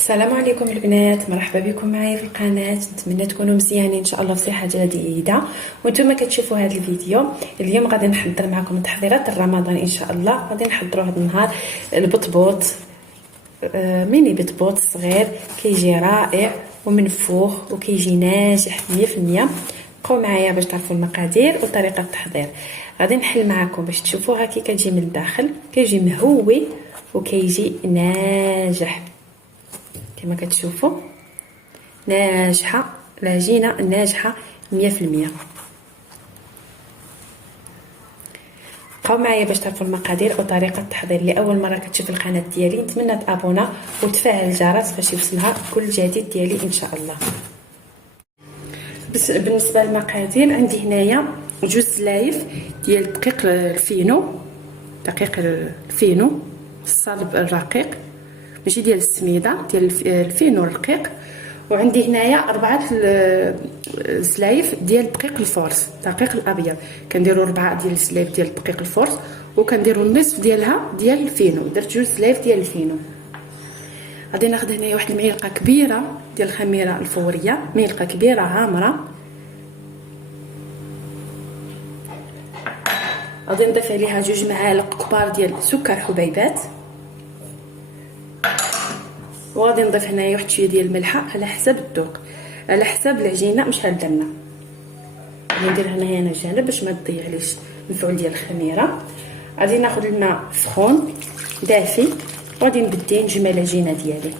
السلام عليكم البنات، مرحبا بكم معايا في القناه. نتمنى تكونوا مزيانين ان شاء الله في صحه جيده. وانتم كتشوفوا هذا الفيديو اليوم غادي نحضر معكم تحضيرات رمضان ان شاء الله. غادي نحضروا هذا النهار البطبوط، ميني بطبوط صغير كيجي رائع ومنفوخ وكيجي ناجح 100%. بقوا معايا باش تعرفوا المقادير وطريقه التحضير. غادي نحل معكم باش تشوفوها كي كتجي من الداخل، كيجي مهوي وكيجي ناجح كما كتشوفوا. ناجحه العجينه ناجحه 100%. بقاو معايا باش تعرفوا المقادير وطريقه التحضير. لاول مره كتشوف القناه ديالي نتمنى تابونا وتفعل الجرس باش يوصلها كل جديد ديالي ان شاء الله. بس بالنسبه للمقادير عندي هنايا جوج سلايف ديال الدقيق الفينو الصلب الرقيق، ماشي ديال السميده، ديال الفينو الرقيق. وعندي هنايا 4 سلايف ديال الدقيق الفورس، الدقيق الابيض. كنديروا 4 ديال السلايف ديال الدقيق الفورس وكنديروا النصف ديالها ديال الفينو. درت 2 سلايف ديال الفينو. غادي ناخذ هنايا واحد المعلقه كبيره ديال الخميره الفوريه، معلقه كبيره هامره. غادي نضيف عليها 2 معالق كبار ديال سكر حبيبات، وغادي نضيف هنايا واحد شويه ديال الملحه على حسب الذوق، على حسب العجينه مش هالدمه. غادي ندير هنايا انا جانب باش ما تضيعليش المفعول ديال الخميره. غادي ناخذ الماء سخون دافي وغادي نبدي نجمع العجينه ديالي.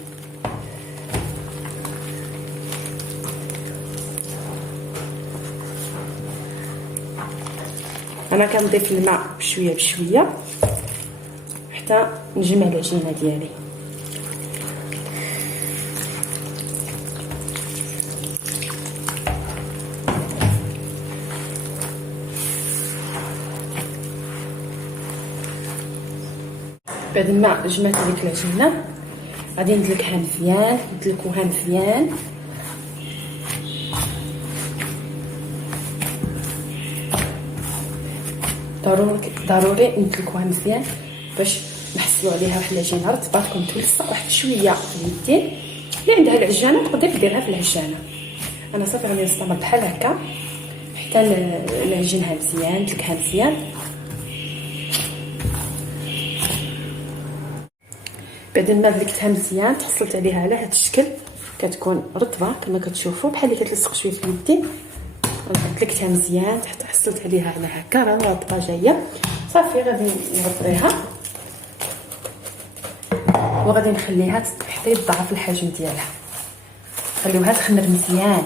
انا كنضيف الماء بشويه بشويه حتى نجمع العجينه ديالي. بعد ما جمعت ديك العجينه غادي ندلكها مزيان، ندلكوها مزيان. ضروري ندلكوها مزيان باش نحصلوا عليها واحد العجينه رطبه تكون تلصق واحد شويه في اليدين. اللي عندها العجانه تقدر ديرها في العجانه. انا صافي غادي نستمر بحال هكا حتى نعجنها مزيان، ندلكها مزيان. بعد ما دلكتها مزيان تحصلت عليها على هذا الشكل، كتكون رطبه كما كتشوفوا بحال اللي كتلصق شويه في اليدين. دلكتها مزيان حتى حصلت عليها على هكا راه رطبه جايه. صافي غادي نغطيها وغادي نخليها حتى يضاعف الحجم ديالها. خليوها تخمر مزيان.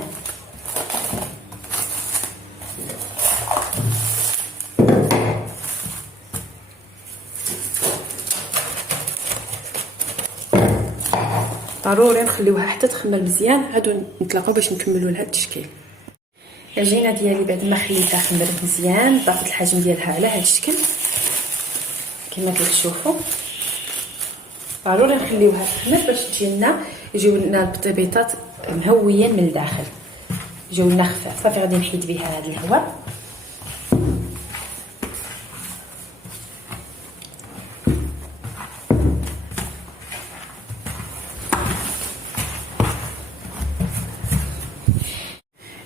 ضروري نخليوها حتى تخمر مزيان. عادو نتلاقاو باش نكملوا لهذا التشكيل. العجينه ديالي بعد ما خليتها خمرت مزيان ضافت الحجم ديالها على هذا الشكل كما كتشوفوا. ضروري نخليوها تخمر باش يجيو لنا البطيبيطات مهويين من الداخل، يجيو لنا خفاف. صافي غادي نحيد بها هذا الهواء.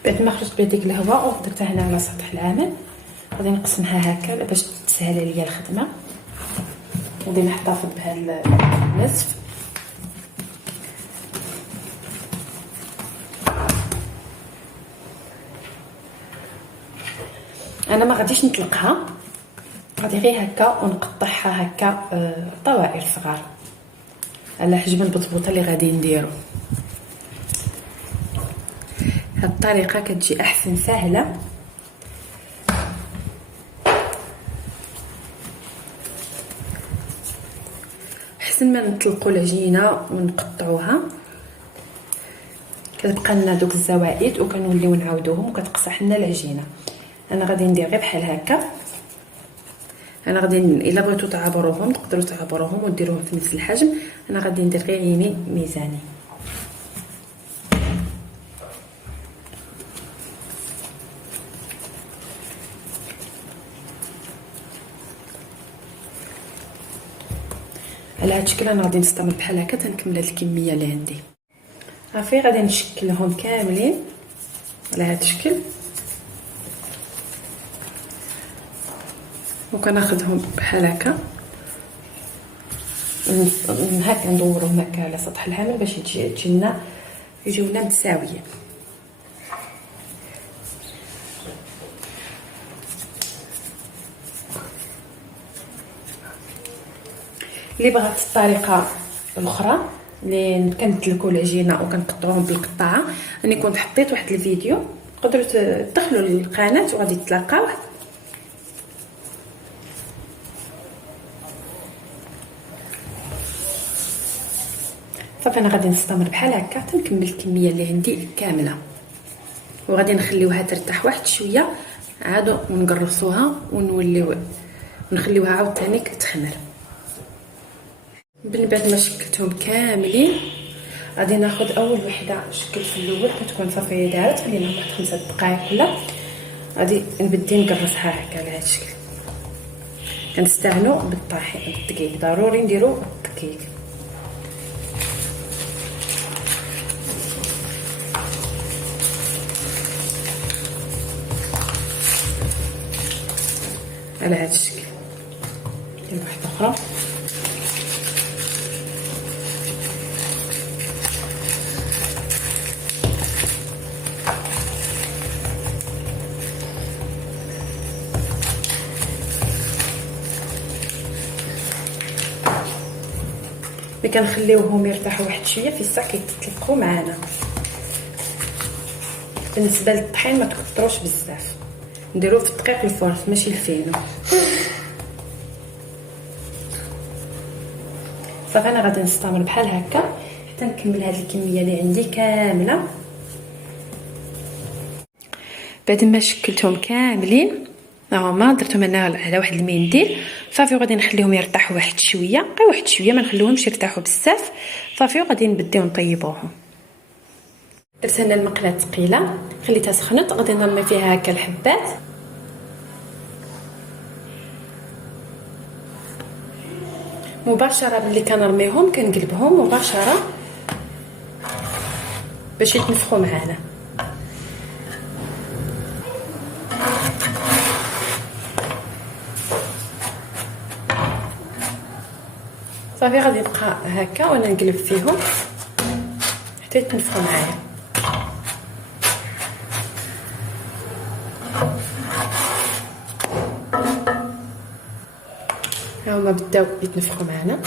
بعد ما خرجت بهذيك الهواء ودرتها هنا على سطح العمل غادي نقسمها هكا باش تسهل عليا الخدمه. غادي نحتفظ بهذا النصف. انا ما غاديش نطلقها، غادي غير هكا ونقطعها هكا طوائر صغار على حجم البطبوطه اللي غادي نديرو. هاد الطريقه كتجي احسن، سهله. احسن ما نطلقوا العجينه ونقطعوها كتبقى لنا دوك الزوائد وكنوليو نعاودوهم وكتقصح لنا العجينه. انا غادي ندير غير بحال هكا. انا غادي الا بغيتو تعبروهم تقدروا تعبروهم وديروهم في نفس الحجم. انا غادي ندير غير عيني ميزاني. على هذا الشكل انا غادي نستمر بحال هكا تنكمل هاد الكميه اللي عندي. صافي غادي نشكلهم كاملين على هذا الشكل وكناخذهم بحال هكا هكا ندورهم هكا على سطح العمل باش يجيونا متساويين. اللي بغات الطريقه الاخرى اللي كندلكوا العجينه وكنقطعوهم بالقطاعه، راني كنت حطيت واحد الفيديو تقدروا تدخلوا للقناه وغادي تلاقاوه. صافي انا غادي نستمر بحال هكا تنكمل الكميه اللي عندي كامله وغادي نخليوها ترتاح واحد شويه عاد ونقرصوها ونوليو نخليوها عاوتاني كتخمر. من بعد ما شكلتهم كاملين غادي ناخذ اول وحده شكلت في الاول كتكون صافي دارت خلينا واحد 5 دقائق ولا غادي نبدي نقرصها هكا على هذا الشكل. كنستعنوا بالطحين بالدقيق، ضروري نديروا الدقيق. على هذا الشكل. ندير واحده اخرى ملي كنخليوهم يرتاحوا واحد شويه في الساعه كيتطلقوا معنا. بالنسبه للطحين ما تكثروش بزاف، نديروه في الدقيق الفورس ماشي الفينو. صافي انا غادي نستمر بحال هكا حتى نكمل هذه الكميه اللي عندي كامله. بعد ما شكلتهم كاملين هما درتهم انا على واحد المنديل. صافي وغادي نخليهم يرتاحوا واحد شويه، غير واحد شويه ما نخليوهمش يرتاحوا بزاف. صافي وغادي نبداو نطيبوهم. درت هنا المقله ثقيله خليتها سخنت، غادي نرمي فيها هكا الحبات مباشره. ملي كنرميهم كنقلبهم مباشره باش يتنفخوا معنا. صافي غادي يبقى هكا وانا نقلب فيهم حتى يتنفخوا معايا. ها هما بداو يتنفخوا معنا.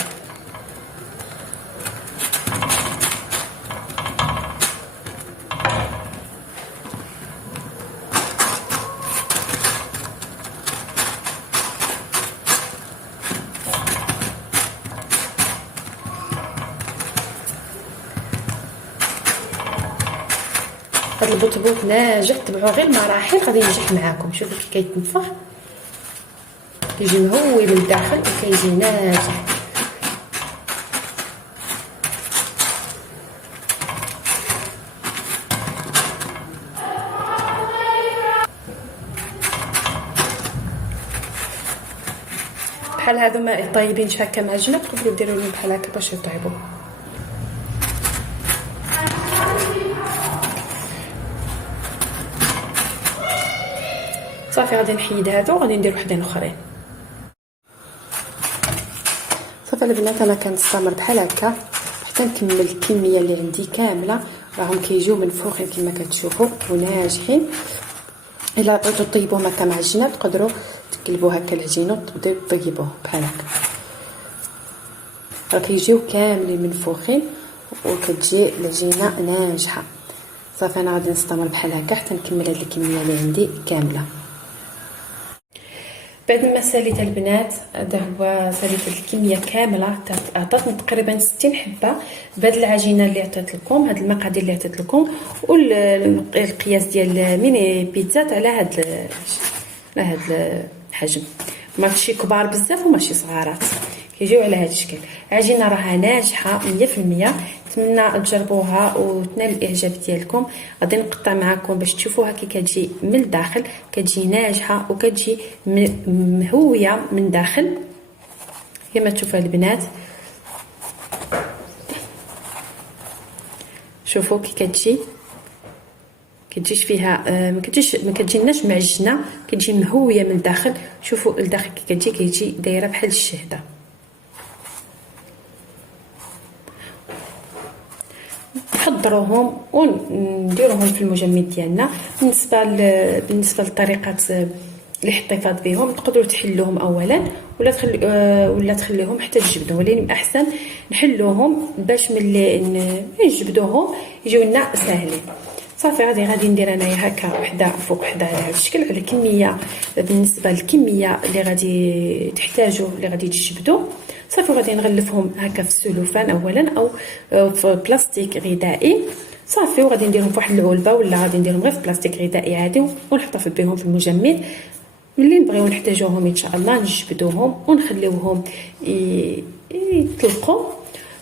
هاد البطبوط ناجح، تبعوا غير المراحل غادي ينجح معاكم. شوفوا كي كيتنفخ كيجي مهوي من الداخل وكيجي ناجح. بحال هادو ما طايبين هكا معجنه تقدروا ديروا لهم بحال هكا باش يطيبوا. صافي غادي نحيد هادو وغادي ندير وحدين اخرين. صافي البنات انا كنستمر بحال هكا حتى نكمل الكميه اللي عندي كامله. راهم كيجيو منفوخين كما كتشوفوا وناجحين. الا بغيتو طيبوهم هكا معجنه تقدروا تقلبوا هكا العجينه وتبداو طيبوه بحال هكا. راه كيجيو كاملين منفوخين وكتجي العجينه ناجحه. صافي انا غادي نستمر بحال هكا حتى نكمل هاد الكميه اللي عندي كامله. بعد ما ساليت البنات هذا هو ساليت الكميه كامله، عطاتني تقريبا 60 حبه بهاد العجينه اللي عطيت لكم، هاد المقادير اللي عطيت لكم والقياس ديال ميني بيتزات على هاد الحجم. ماشي كبار بزاف وماشي صغارات، كيجيو على هذا الشكل. عجينه راها ناجحه 100%. نتمنى تجربوها وتنال الاعجاب ديالكم. غادي نقطع معكم باش تشوفوها كي كتجي من الداخل، كتجي ناجحه وكتجي مهويه من داخل كما تشوفوا البنات. شوفوا كي كتجيش فيها ما كتجيناش معجنه، كتجي مهويه من الداخل. شوفوا الداخل كي كتجي دايره بحال الشهده. نحضروهم ونديروهم في المجمد ديالنا. بالنسبه لطريقه الاحتفاظ بهم، تقدروا تحلوهم اولا ولا تخليهم حتى تجبدوا، ولكن احسن نحلوهم باش ملي نجبدوهم يجيو لنا ساهلين. صافي غادي ندير انايا هكا وحده فوق وحده على هذا الشكل، على كميه بالنسبه للكميه اللي غادي تحتاجوا اللي غادي تجبدوا. صافي غادي نغلفهم هكا في السلوفان اولا او في بلاستيك غذائي. صافي وغادي نديرهم في واحد العلبه، ولا غادي نديرهم غير في بلاستيك غذائي عادي ونحتفظ بهم في المجمد. ملي نبغيو نحتاجوهم ان شاء الله نجبدوهم ونخليوهم يطلقوا.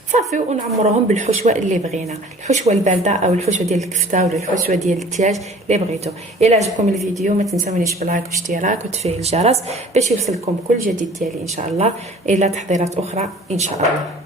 صافي ونعمروهم بالحشوه اللي بغينا، الحشوه البارده او الحشوه ديال الكفته ولا الحشوه ديال الدجاج اللي بغيتو. الا عجبكم الفيديو ما تنساونيش باللايك والاشتراك وتفعيل الجرس باش يوصلكم كل جديد ديالي ان شاء الله، الى تحضيرات اخرى ان شاء الله.